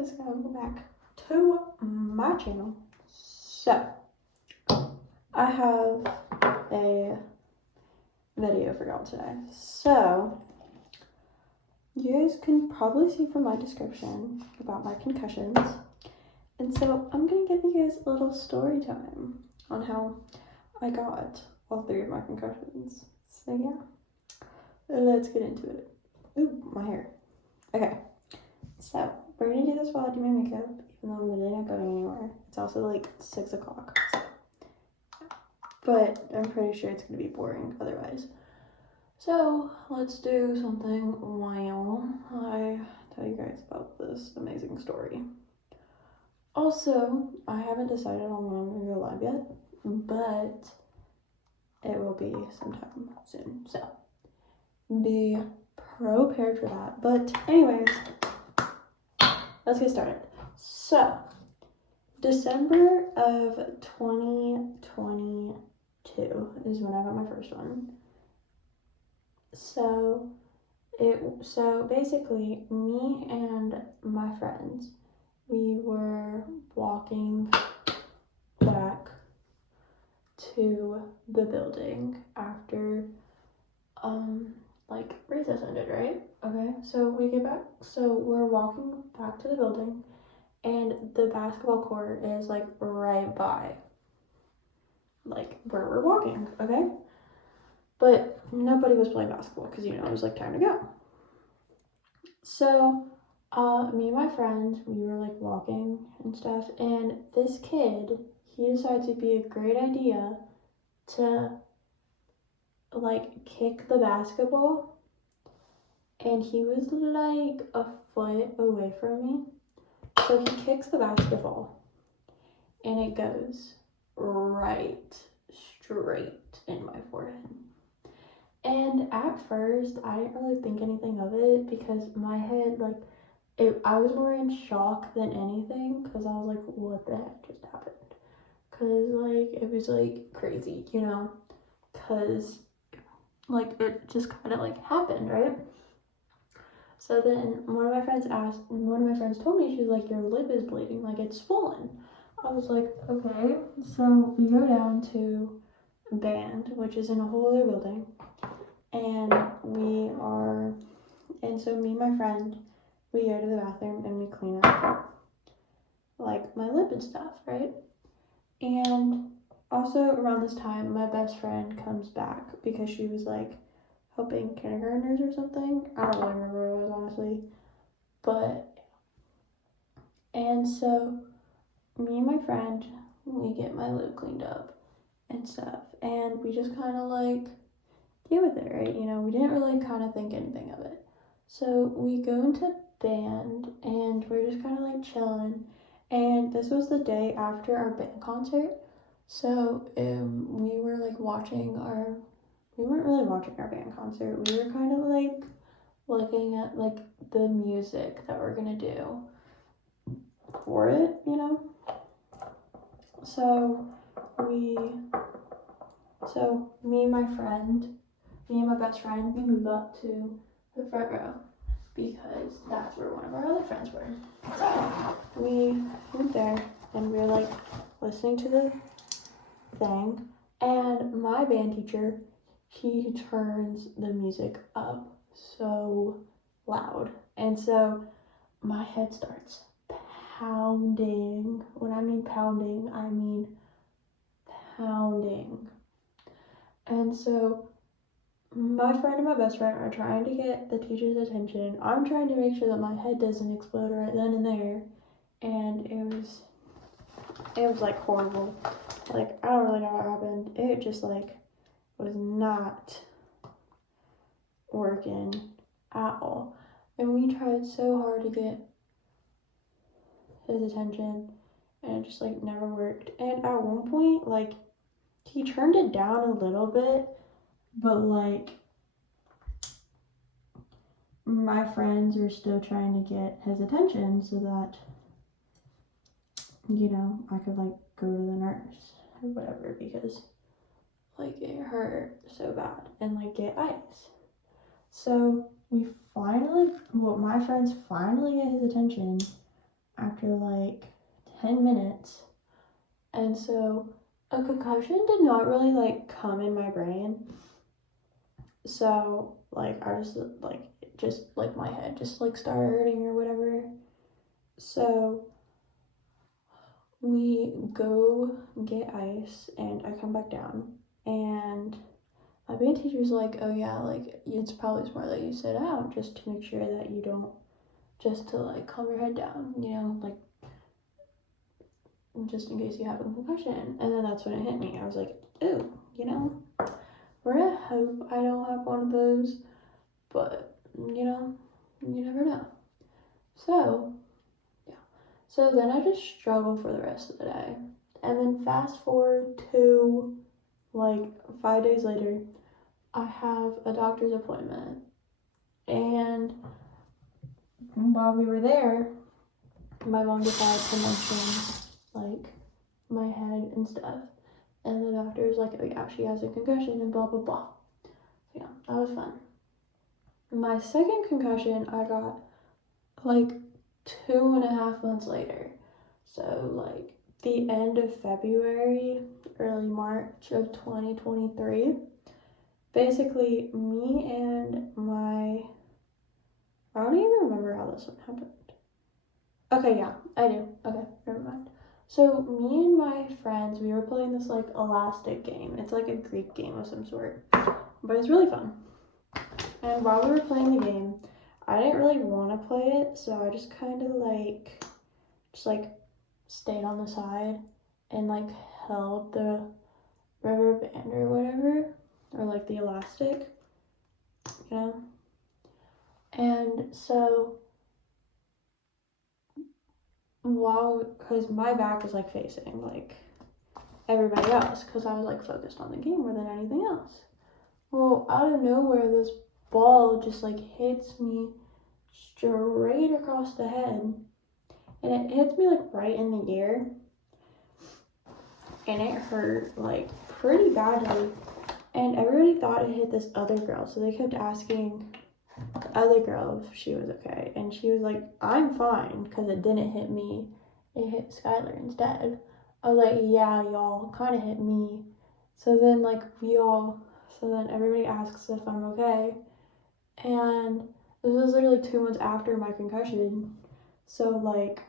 guys, welcome back to my channel. So, I have a video for y'all today. So, you guys can probably see from my description about my concussions. And so, I'm going to give you guys a little story time on how I got all 3 of my concussions. So, yeah, let's get into it. Ooh, my hair. Okay, so we're gonna do this while I do my makeup, even though I'm really not going anywhere. It's also like 6 o'clock, so. But I'm pretty sure it's gonna be boring otherwise. So let's do something while I tell you guys about this amazing story. Also, I haven't decided on when I'm gonna go live yet, but it will be sometime soon. So be prepared for that. But anyways, let's get started. So, December of 2022 is when I got my first one. So basically, me and my friends, we were walking back to the building after like recess ended, right? Okay, so we get back, so we're walking back to the building, and the basketball court is like right by like where we're walking, okay? But nobody was playing basketball because, you know, it was like time to go. So me and my friend, we were like walking and stuff, and this kid, he decided it'd be a great idea to like kick the basketball, and he was like a foot away from me. So he kicks the basketball, and it goes right straight in my forehead. And at first, I didn't really think anything of it because my head, like, I was more in shock than anything because I was like, what the heck just happened? Because, like, it was, like, crazy, you know? Because, like, it just kind of, like, happened, right? So then one of my friends told me, she was like, your lip is bleeding, like it's swollen. I was like, okay. So we go down to band, which is in a whole other building. And so me and my friend, we go to the bathroom and we clean up like my lip and stuff, right? And also around this time, my best friend comes back because she was like helping kindergartners or something. I don't really remember what it was, honestly. And so me and my friend, we get my lip cleaned up and stuff. And we just kind of like deal with it, right? You know, we didn't really kind of think anything of it. So we go into band and we're just kind of like chilling. And this was the day after our band concert. So we were like we weren't really watching our band concert. We were kind of like looking at like the music that we're gonna do for it, you know? So me and my best friend, we moved up to the front row because that's where one of our other friends were. So we went there and we were like listening to the thing, and my band teacher, he turns the music up so loud, and so my head starts pounding. When I mean pounding, I mean pounding. And so my friend and my best friend are trying to get the teacher's attention. I'm trying to make sure that my head doesn't explode right then and there, and it was like horrible. Like, I don't really know what happened. It just like was not working at all. And we tried so hard to get his attention, and it just like never worked. And at one point, like, he turned it down a little bit, but like my friends were still trying to get his attention so that, you know, I could like go to the nurse or whatever, because like it hurt so bad, and like get ice. So my friends finally get his attention after like 10 minutes. And so a concussion did not really like come in my brain. So like I just like my head just like started hurting or whatever. So we go get ice and I come back down and my band teacher's like, oh yeah, like it's probably smart that you sit out just to make sure that you don't, just to like calm your head down, you know, like just in case you have a concussion. And then that's when it hit me. I was like, ooh, you know, we're gonna hope I don't have one of those, but you know, you never know. So yeah, so then I just struggle for the rest of the day. And then fast forward to like 5 days later, I have a doctor's appointment. And while we were there, my mom decided to mention like my head and stuff. And the doctor was like, oh yeah, she has a concussion and blah, blah, blah. So yeah, that was fun. My second concussion I got like 2.5 months later. So like the end of February, early March of 2023. Basically, me and I don't even remember how this one happened. Okay, yeah, I do. Okay, never mind. So me and my friends, we were playing this like elastic game. It's like a Greek game of some sort, but it's really fun. And while we were playing the game, I didn't really want to play it, so I just kind of like, stayed on the side and like held the rubber band or whatever, or like the elastic, you know? And so because my back was like facing like everybody else, because I was like focused on the game more than anything else. Well, out of nowhere, this ball just like hits me straight across the head, and it hits me like right in the ear, and it hurt like pretty badly. And everybody thought it hit this other girl, so they kept asking the other girl if she was okay, and she was like, I'm fine, because it didn't hit me, it hit Skylar instead. I was like, yeah, y'all kind of hit me. So then everybody asks if I'm okay, and this was literally 2 months after my concussion. So like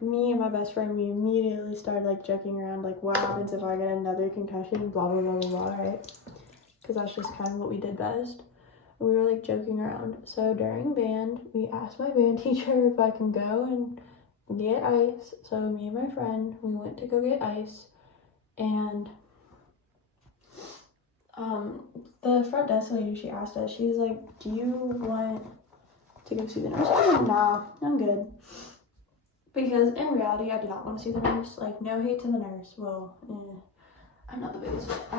me and my best friend, we immediately started like joking around like, what happens if I get another concussion, blah blah blah blah blah, right? Because that's just kind of what we did best. We were like joking around. So during band, we asked my band teacher if I can go and get ice. So me and my friend, we went to go get ice, and the front desk lady, she asked us, she was like, do you want to go see the nurse? I was like, nah, I'm good. Because in reality, I did not want to see the nurse. Like, no hate to the nurse. Well, I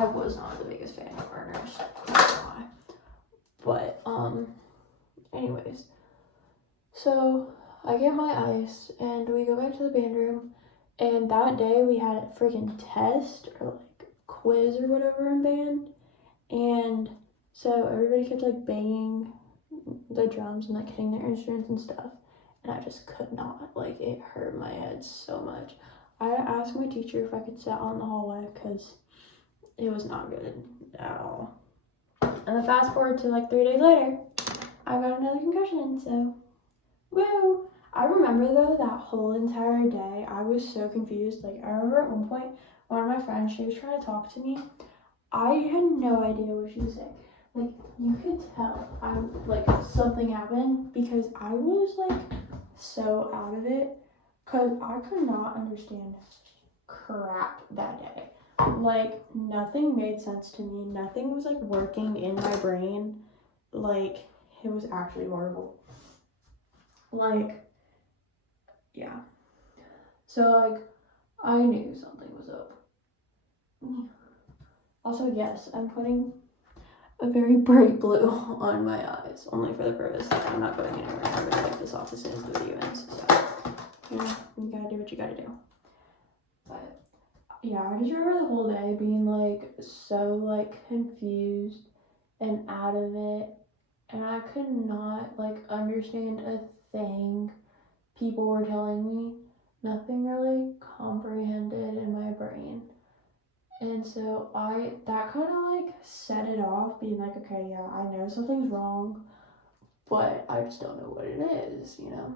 was not the biggest fan of our nurse. I don't know why. But, anyways. So, I get my ice, and we go back to the band room, and that day we had a freaking test, or like quiz or whatever in band, and so everybody kept like banging the drums and like hitting their instruments and stuff, and I just could not, like it hurt my head so much. I asked my teacher if I could sit out in the hallway because it was not good at all. And then fast forward to like 3 days later, I got another concussion, so woo! I remember though that whole entire day, I was so confused. Like I remember at one point, one of my friends, she was trying to talk to me. I had no idea what she was saying. Like you could tell something happened because I was like so out of it because I could not understand crap that day. Like nothing made sense to me. Nothing was like working in my brain. Like it was actually horrible. Like, yeah. So like I knew something was up. Also, yes, I'm putting a very bright blue on my eyes, only for the purpose that I'm not going anywhere. I'm gonna leave this office as the video ends, so you gotta do what you gotta do. But yeah, I just remember the whole day being like so like confused and out of it, and I could not like understand a thing people were telling me, nothing really comprehended in my brain. And so that kind of like set it off, being like, okay, yeah, I know something's wrong, but I just don't know what it is, you know?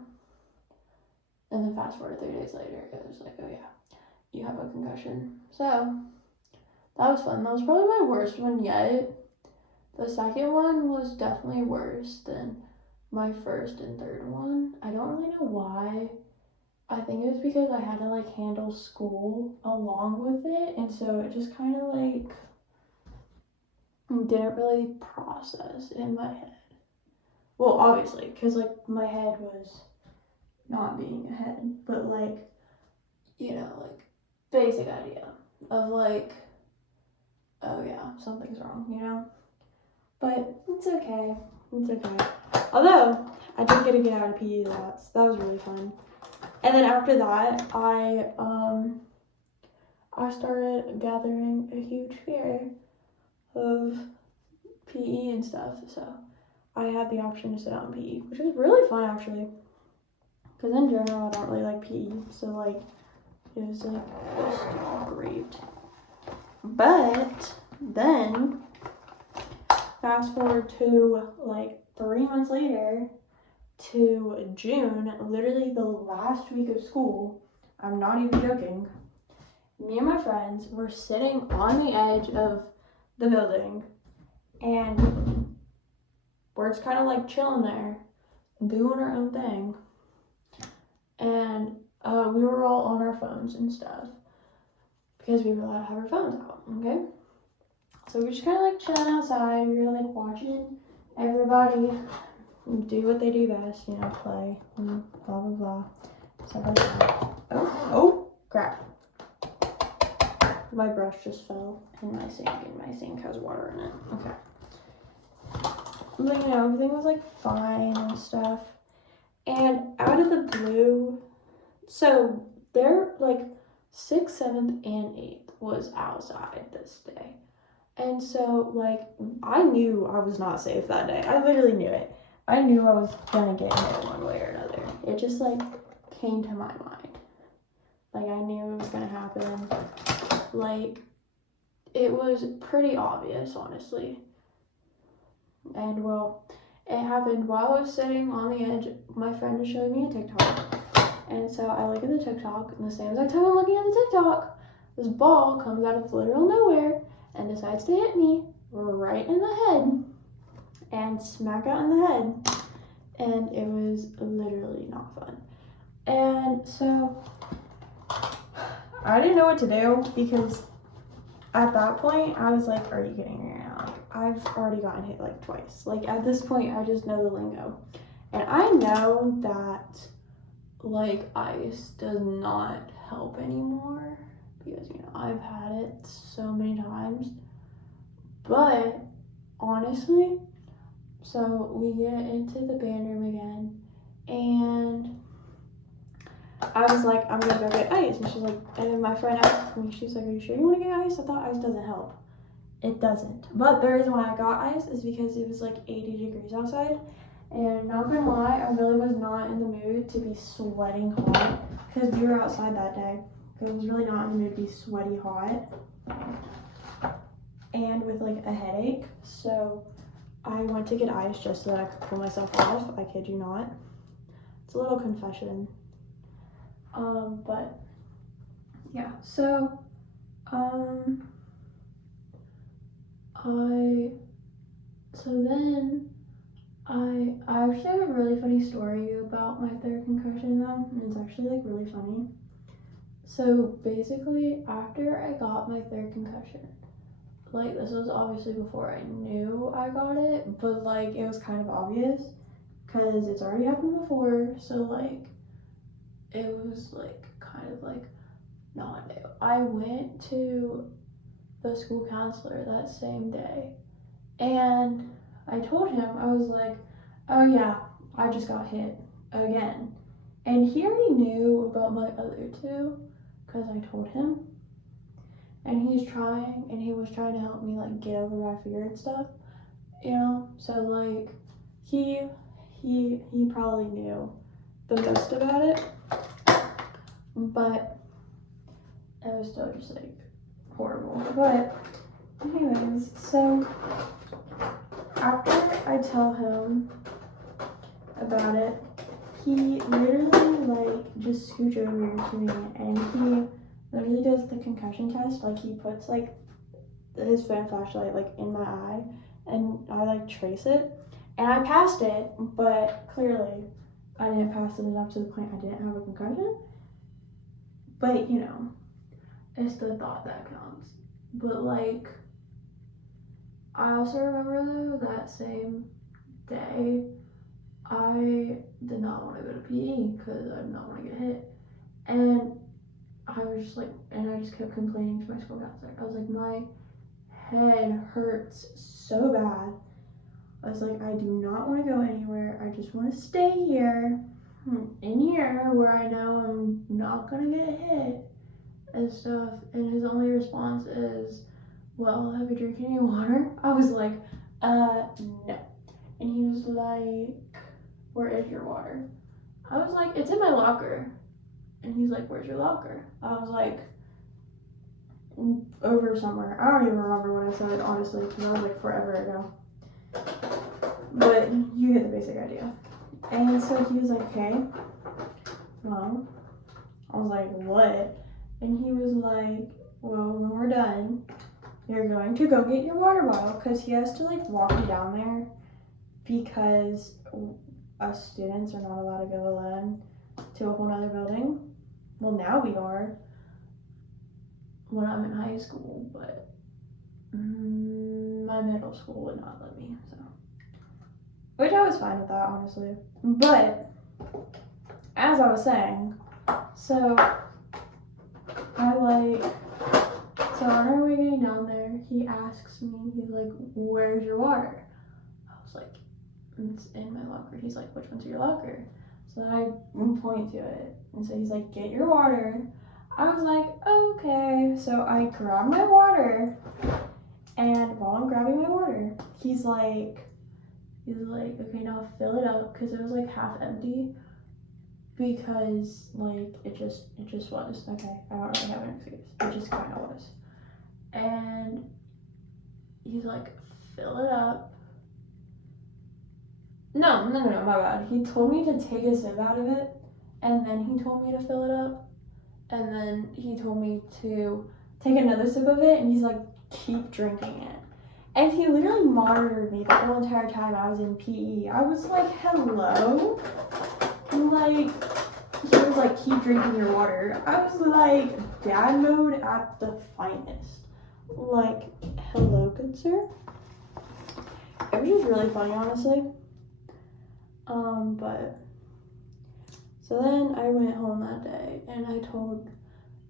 And then fast forward 3 days later, it was like, oh yeah, you have a concussion. So that was fun. That was probably my worst one yet. The second one was definitely worse than my first and third one. I don't really know why. I think it was because I had to like handle school along with it, and so it just kind of like didn't really process in my head. Well, obviously, because like my head was not being a head, but like, you know, like basic idea of like, oh yeah, something's wrong, you know? But it's okay. It's okay. Although, I did get to get out of PE a lot, so that was really fun. And then after that, I started gathering a huge fear of PE and stuff. So I had the option to sit out in PE, which was really fun actually. Because in general, I don't really like PE, so like it was like just great. But then, fast forward to like 3 months later to June, literally the last week of school. I'm not even joking. Me and my friends were sitting on the edge of the building, and we're just kind of like chilling there, doing our own thing. And we were all on our phones and stuff because we were allowed to have our phones out, okay? So we were just kind of like chilling outside. We were like watching everybody do what they do best, you know, play, and blah, blah, blah. Stuff like that. Oh, crap. My brush just fell in my sink, and my sink has water in it. Okay. But, you know, everything was like fine and stuff. And out of the blue, so they're like 6th, 7th, and 8th was outside this day. And so, like, I knew I was not safe that day. I literally knew it. I knew I was gonna get hit one way or another. It just, like, came to my mind. Like, I knew it was gonna happen. Like, it was pretty obvious, honestly. And, well, it happened while I was sitting on the edge. My friend was showing me a TikTok. And so I look at the TikTok, and the same exact time I'm looking at the TikTok, this ball comes out of literal nowhere and decides to hit me right in the head and smack out in the head. And it was literally not fun. And so I didn't know what to do, because at that point I was like, are you kidding me right now? Like, I've already gotten hit like twice. Like, at this point I just know the lingo. And I know that like ice does not help anymore, because, you know, I've had it so many times. But honestly, so we get into the band room again, and I was like, I'm gonna go get ice. And she's like, and then my friend asked me, she's like, are you sure you want to get ice? I thought ice doesn't help. It doesn't. But the reason why I got ice is because it was like 80 degrees outside. And not gonna lie, I really was not in the mood to be sweating hot, because we were outside that day. I was really not in the mood to be sweaty hot and with like a headache. So I went to get ice just so that I could cool myself off. I kid you not. It's a little confession. But yeah, so then I actually have a really funny story about my third concussion though, and it's actually like really funny. So basically, after I got my third concussion, like, this was obviously before I knew I got it, but like it was kind of obvious because it's already happened before, so like it was like kind of like not new. I went to the school counselor that same day, and I told him, I was like, oh yeah, I just got hit again. And he already knew about my other two because I told him. And he was trying to help me like get over my fear and stuff, you know? So like he probably knew the most about it, but it was still just like horrible. But anyways, so after I tell him about it, he literally like just scooch over to me and he literally does the concussion test. Like he puts like his phone flashlight like in my eye and I like trace it and I passed it, but clearly I didn't pass it enough to the point I didn't have a concussion. But you know, it's the thought that counts. But like, I also remember though that same day I did not want to go to PE because I did not want to get hit. And I was just like, and I just kept complaining to my school counselor. I was like, my head hurts so bad. I was like, I do not want to go anywhere. I just want to stay here, in here where I know I'm not going to get hit and stuff. And his only response is, well, have you drank any water? I was like, no. And he was like, where is your water? I was like, it's in my locker. And he's like, where's your locker? I was like, over somewhere. I don't even remember what I said, honestly, because I was like forever ago. But you get the basic idea. And so he was like, okay, well, I was like, what? And he was like, well, when we're done, you're going to go get your water bottle, because he has to like walk me down there because us students are not allowed to go alone to a whole nother building. Well, now we are when I'm in high school, but my middle school would not let me, so. Which I was fine with that, honestly. But, as I was saying, so on our way getting down there, he asks me, he's like, where's your water? I was like, it's in my locker. He's like, which one's your locker? So I point to it, and so he's like, get your water. I was like, okay. So I grab my water, and while I'm grabbing my water, he's like, okay, now fill it up, because it was like half empty, because like it just was. Okay, I don't really have an excuse. It just kind of was. And he's like, fill it up. No, my bad. He told me to take a sip out of it, and then he told me to fill it up, and then he told me to take another sip of it, and he's like, keep drinking it. And he literally monitored me the whole entire time I was in PE. I was like, hello? Like, he was like, keep drinking your water. I was like, dad mode at the finest. Like, hello, good sir? It was just really funny, honestly. But, so then I went home that day, and I told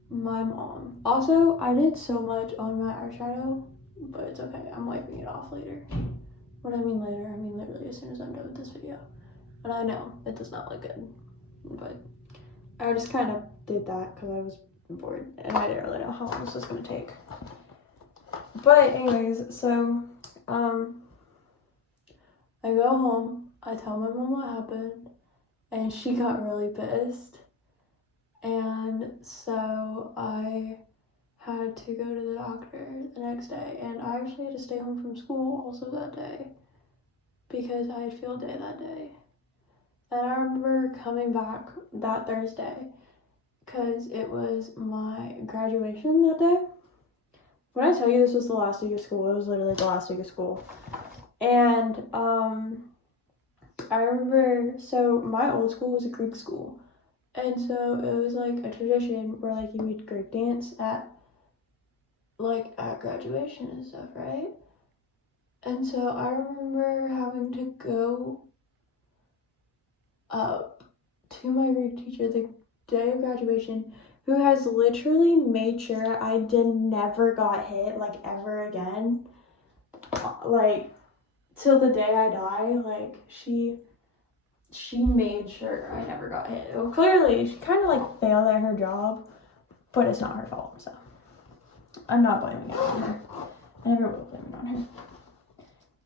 my mom. Also, I did so much on my eyeshadow, but it's okay. I'm wiping it off later. What I mean later, I mean literally as soon as I'm done with this video. And I know it does not look good, but I just kind of did that because I was bored and I didn't really know how long this was going to take. But anyways, so I go home, I tell my mom what happened, and she got really pissed. And so I had to go to the doctor the next day, and I actually had to stay home from school also that day because I had field day that day. And I remember coming back that Thursday because it was my graduation that day. When I tell you this was the last week of school, it was literally the last week of school. And I remember, so my old school was a Greek school. And so it was like a tradition where like you would Greek dance at graduation and stuff, right? And so I remember having to go up to my Greek teacher the day of graduation, who has literally made sure I never got hit, like, ever again. Like, till the day I die, like, she made sure I never got hit. Well, clearly, she kind of, like, failed at her job, but it's not her fault, so I'm not blaming it on her. I never will blame it on her,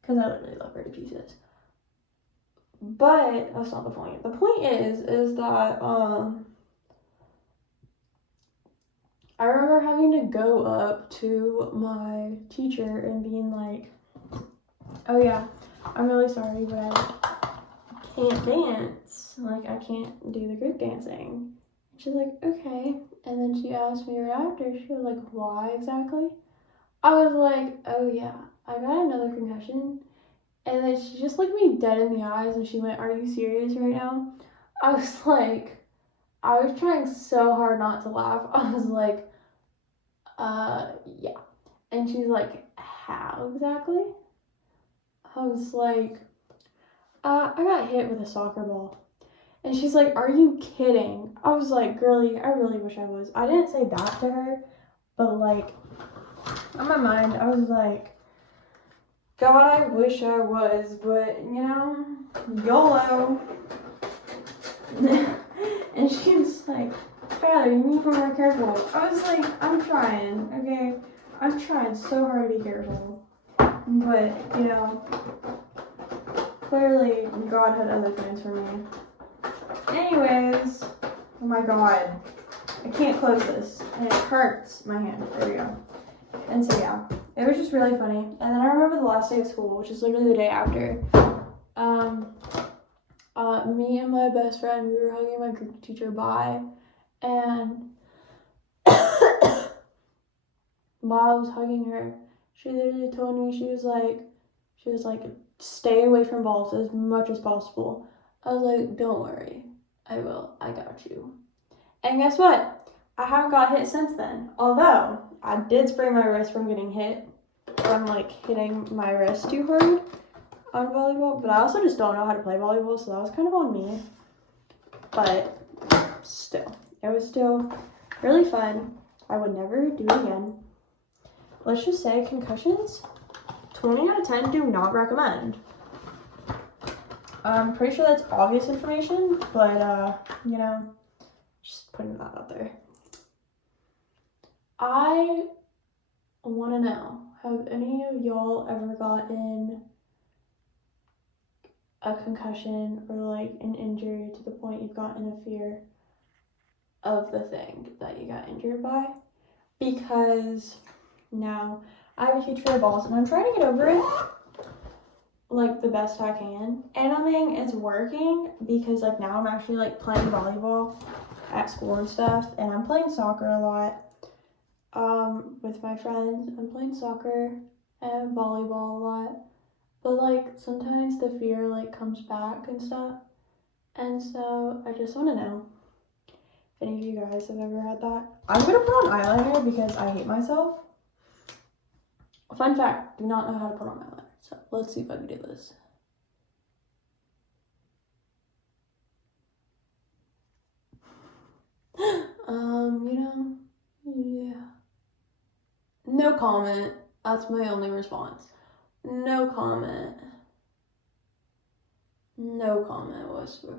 because I literally love her to pieces. But that's not the point. The point is that I remember having to go up to my teacher and being like, oh yeah, I'm really sorry, but I can't dance. Like, I can't do the group dancing. She's like, okay. And then she asked me right after, she was like, why exactly? I was like, oh yeah, I got another concussion. And then she just looked me dead in the eyes and she went, are you serious right now? I was like, I was trying so hard not to laugh. I was like, yeah. And she's like, how exactly? I was like, I got hit with a soccer ball. And she's like, are you kidding? I was like, girlie, I really wish I was. I didn't say that to her, but like, on my mind, I was like, God, I wish I was, but you know, YOLO. And she was like, Skylar, you need to be more careful. I was like, I'm trying, okay? I'm trying so hard to be careful. But, you know, clearly God had other plans for me. Anyways, oh my God. I can't close this. And it hurts my hand. There we go. And so, yeah. It was just really funny. And then I remember the last day of school, which is literally the day after. Me and my best friend, we were hugging my group teacher bye. And while I was hugging her, she literally told me, she was like, stay away from balls as much as possible. I was like, don't worry. I will. I got you. And guess what? I haven't got hit since then. Although, I did sprain my wrist from getting hit. From, like, hitting my wrist too hard on volleyball. But I also just don't know how to play volleyball, so that was kind of on me. But still, it was still really fun. I would never do it again. Let's just say concussions, 20 out of 10 do not recommend. I'm pretty sure that's obvious information, but, you know, just putting that out there. I want to know, have any of y'all ever gotten a concussion or like an injury to the point you've gotten a fear of the thing that you got injured by? Because now I have a huge fear of balls and I'm trying to get over it like the best I can. And I mean, it's working because like now I'm actually like playing volleyball at school and stuff, and I'm playing soccer a lot with my friends. I'm playing soccer and volleyball a lot, but like sometimes the fear like comes back and stuff, and so I just want to know if any of you guys have ever had that. I'm gonna put on eyeliner because I hate myself. Fun fact, do not know how to put on eyeliner, so let's see if I can do this. You know, yeah. No comment. That's my only response. No comment. No comment whatsoever.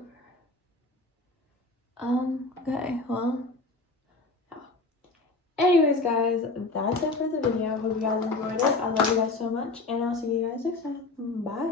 Okay, well, yeah. Anyways, guys, that's it for the video. Hope you guys enjoyed it. I love you guys so much, and I'll see you guys next time. Bye.